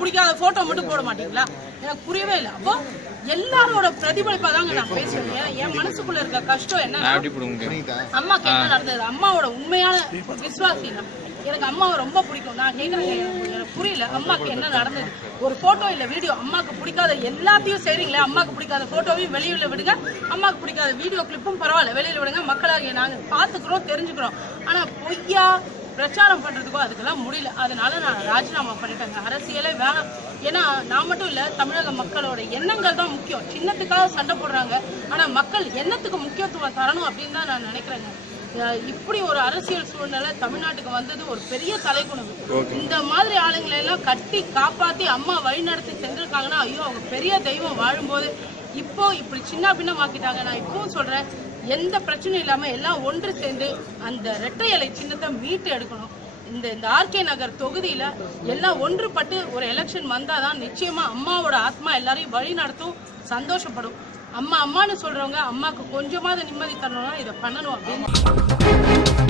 பிடிக்காத போட்டோ மட்டும் போட மாட்டீங்களா? எனக்கு புரியவே இல்லை. அப்போ எல்லாரோட பிரதிபலிப்பா தாங்க நான் பேசுவேன். என் மனசுக்குள்ள இருக்க கஷ்டம் என்ன, அம்மாக்கு என்ன நடந்தது, அம்மாவோட உண்மையான விசுவாசி. எனக்கு அம்மாவை ரொம்ப பிடிக்கும். நான் கேட்குறேன், எனக்கு புரியல அம்மாக்கு என்ன நடந்தது. ஒரு போட்டோ இல்லை வீடியோ, அம்மாவுக்கு பிடிக்காத எல்லாத்தையும் செய்றீங்களே, அம்மாவுக்கு பிடிக்காத போட்டோவையும் வெளியில விடுங்க, அம்மாவுக்கு பிடிக்காத வீடியோ கிளிப்பும் பரவாயில்ல வெளியில விடுங்க, மக்களாகிய நாங்கள் பார்த்துக்கிறோம், தெரிஞ்சுக்கிறோம். ஆனால் பொய்யா பிரச்சாரம் பண்றதுக்கோ அதுக்கெல்லாம் முடியல. அதனால நான் ராஜினாமா பண்ணிட்டேங்க. அரசியலே வேணாம். ஏன்னா நான் மட்டும் இல்ல, தமிழக மக்களோட எண்ணங்கள் தான் முக்கியம். சின்னத்துக்காக சண்டை போடுறாங்க, ஆனா மக்கள் எண்ணத்துக்கு முக்கியத்துவம் தரணும் அப்படின்னு தான் நான் நினைக்கிறேங்க. இப்படி ஒரு அரசியல் சூழ்நிலை தமிழ்நாட்டுக்கு வந்தது ஒரு பெரிய தலைக்குணவு. இந்த மாதிரி ஆளுங்களை எல்லாம் கட்டி காப்பாத்தி அம்மா வழி நடத்தி சென்றிருக்காங்கன்னா ஐயோ அவங்க பெரிய தெய்வம். வாழும்போது இப்போ இப்படி சின்ன பின்னமாக்கிட்டாங்க. நான் இப்பவும் சொல்றேன், எந்த பிரச்சனையும் இல்லாம எல்லாம் ஒன்று சேர்ந்து அந்த இரட்டை இலை சின்னத்தை மீட்டு எடுக்கணும். இந்த ஆர்கே நகர் தொகுதியில எல்லாம் ஒன்றுபட்டு ஒரு எலெக்ஷன் வந்தாதான் நிச்சயமா அம்மாவோட ஆத்மா எல்லாரையும் வழி நடத்தும், சந்தோஷப்படும். அம்மா அம்மான்னு சொல்றவங்க அம்மாவுக்கு கொஞ்சமாவது நிம்மதி தரணும்னா இதை பண்ணணும் அப்படின்னு